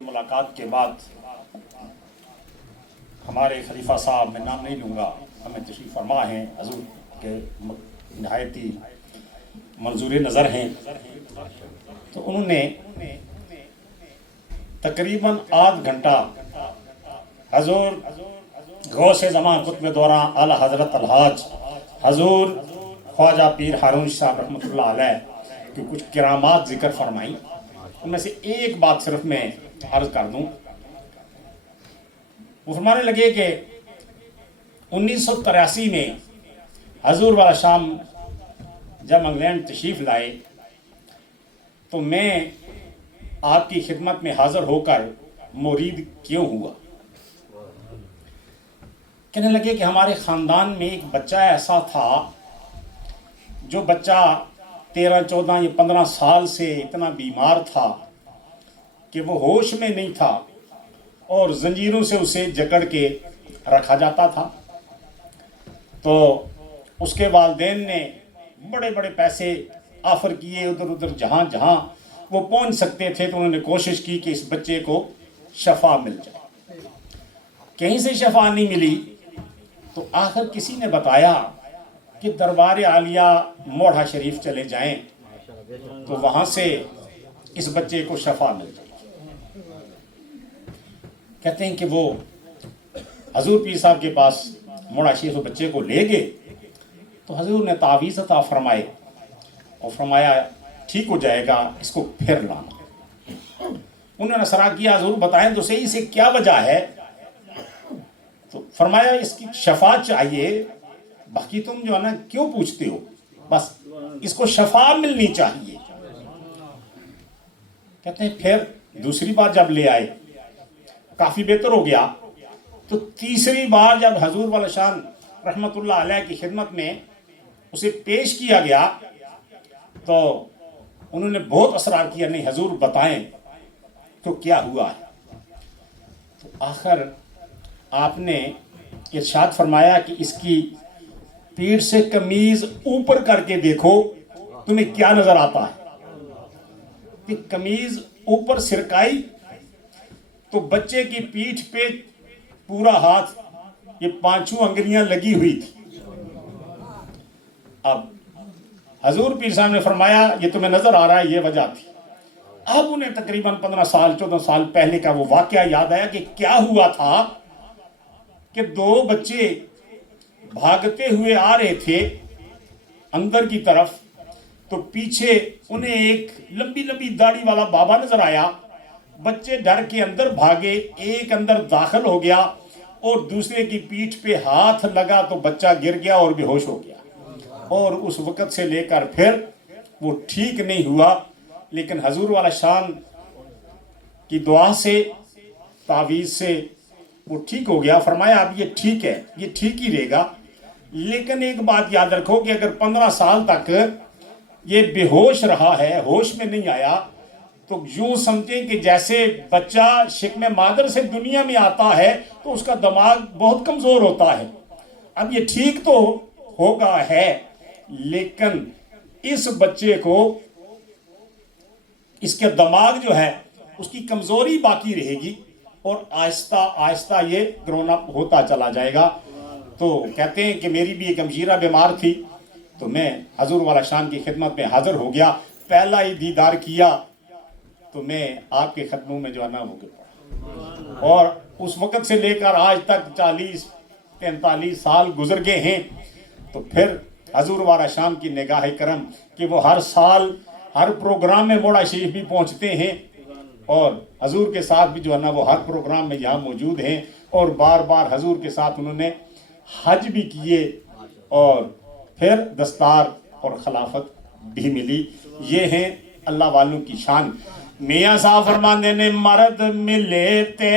मुलाकात के बाद हमारे खलीफा साहब, मैं नाम नहीं लूँगा, हमें तशरीफ़ फरमा हैं, हजूर के नहायत ही मंजूर नज़र हैं। तो उन्होंने तकरीबन आध घंटा हजूर गौसे ज़मां कुतुब दौरां आला हज़रत अलहाज हजूर ख्वाजा पीर हारून साहब रहमतुल्लाह अलैह की कुछ किरामात ज़िक्र फरमाई। उनमें से एक बात सिर्फ मैं अर्ज कर दूं। वो फरमाने लगे कि 1983 में हजूर वाला शाम जब इंग्लैंड तशरीफ़ लाए तो मैं आपकी खिदमत में हाज़िर होकर मुरीद क्यों हुआ। कहने लगे कि हमारे ख़ानदान में एक बच्चा ऐसा था जो बच्चा 13, 14 या 15 साल से इतना बीमार था कि वो होश में नहीं था और जंजीरों से उसे जकड़ के रखा जाता था। तो उसके वालिदैन ने बड़े बड़े पैसे ऑफ़र किए, उधर उधर जहाँ जहाँ वो पहुँच सकते थे, तो उन्होंने कोशिश की कि इस बच्चे को शफा मिल जाए। कहीं से शफा नहीं मिली तो आखिर किसी ने बताया कि दरबार आलिया मोढ़ा शरीफ चले जाएं तो वहाँ से इस बच्चे को शफा मिल जाए। कहते हैं कि वो हजूर पीर साहब के पास मोड़ा शरीफ बच्चे को ले गए तो हजूर ने तावीज़ अता फरमाए और फरमाया ठीक हो जाएगा, इसको फिर लाना। उन्होंने सरा किया, हजूर बताएं तो सही इसे क्या वजह है। तो फरमाया इसकी शफा चाहिए, बाकी तुम जो है ना क्यों पूछते हो, बस इसको शफा मिलनी चाहिए। कहते हैं फिर दूसरी बार जब ले आए काफ़ी बेहतर हो गया। तो तीसरी बार जब हजूर वाला शान रहमतुल्लाह अलैह की खिदमत में उसे पेश किया गया तो उन्होंने बहुत असरार किया, नहीं हजूर बताएं तो क्या हुआ है। तो आखिर आपने इरशाद फरमाया कि इसकी पीठ से कमीज ऊपर करके देखो, तुम्हें क्या नजर आता है। कि कमीज ऊपर सिरकाई तो बच्चे की पीठ पे पूरा हाथ ये 5 अंगुलियां लगी हुई थी। अब हजूर पीर साहब ने फरमाया ये तुम्हें नजर आ रहा है, ये वजह थी। अब उन्हें तकरीबन 15 साल 14 साल पहले का वो वाकया याद आया कि क्या हुआ था कि 2 बच्चे भागते हुए आ रहे थे अंदर की तरफ, तो पीछे उन्हें एक लंबी लंबी दाढ़ी वाला बाबा नजर आया। बच्चे डर के अंदर भागे, एक अंदर दाखिल हो गया और दूसरे की पीठ पे हाथ लगा तो बच्चा गिर गया और बेहोश हो गया। और उस वक़्त से लेकर फिर वो ठीक नहीं हुआ, लेकिन हजूर वाला शान की दुआ से तावीज़ से वो ठीक हो गया। फरमाया अब ये ठीक है, ये ठीक ही रहेगा, लेकिन एक बात याद रखो कि अगर 15 साल तक ये बेहोश रहा है, होश में नहीं आया, तो यूं समझें कि जैसे बच्चा शिकमे मादर से दुनिया में आता है तो उसका दिमाग बहुत कमज़ोर होता है। अब ये ठीक तो होगा है, लेकिन इस बच्चे को इसके दिमाग जो है उसकी कमज़ोरी बाकी रहेगी और आहिस्ता आहिस्ता ये ग्रोन अप होता चला जाएगा। तो कहते हैं कि मेरी भी एक अमजीरा बीमार थी तो मैं हजूर वाला शान की खिदमत में हाज़िर हो गया। पहला ही दीदार किया तो मैं आपके ख़त्मों में जो है ना वो पड़ा, और उस वक़्त से लेकर आज तक 40-45 साल गुजर गए हैं। तो फिर हजूर वाला शान की निगाह करम कि वो हर साल हर प्रोग्राम में मोड़ा शरीफ भी पहुँचते हैं और हजूर के साथ भी जो है ना वो हर प्रोग्राम में यहाँ मौजूद हैं और बार बार हजूर के साथ उन्होंने हज भी किए और फिर दस्तार और खिलाफत भी मिली। ये हैं अल्लाह वालों की शान। मियाँ साहब फरमाते ने मर्द मिले ते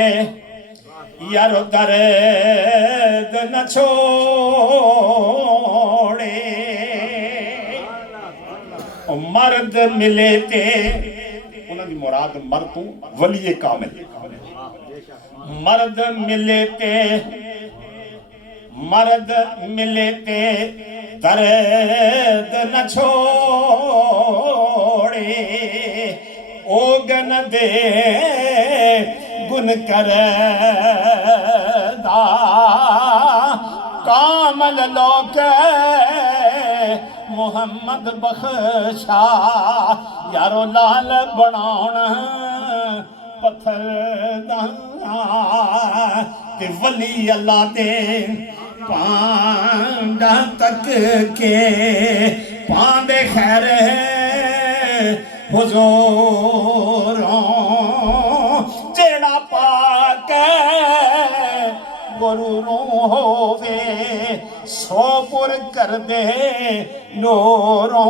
यार दर्द न छोड़े, मर्द मिले ते उन्होंने मुराद मर्द तू वली कामिल, मर्द मिले ते मर्द मिले ते दर्द न छोड़े, ओगन दे ان کرے دا کامل لوکے محمد بخشا یارو لال بناؤنا پتھر تے ولی اللہ دے پانڈا تک کے پاندے خیر حضوروں جیڑا پاک غروروں ہووے سو پر کر دے نوروں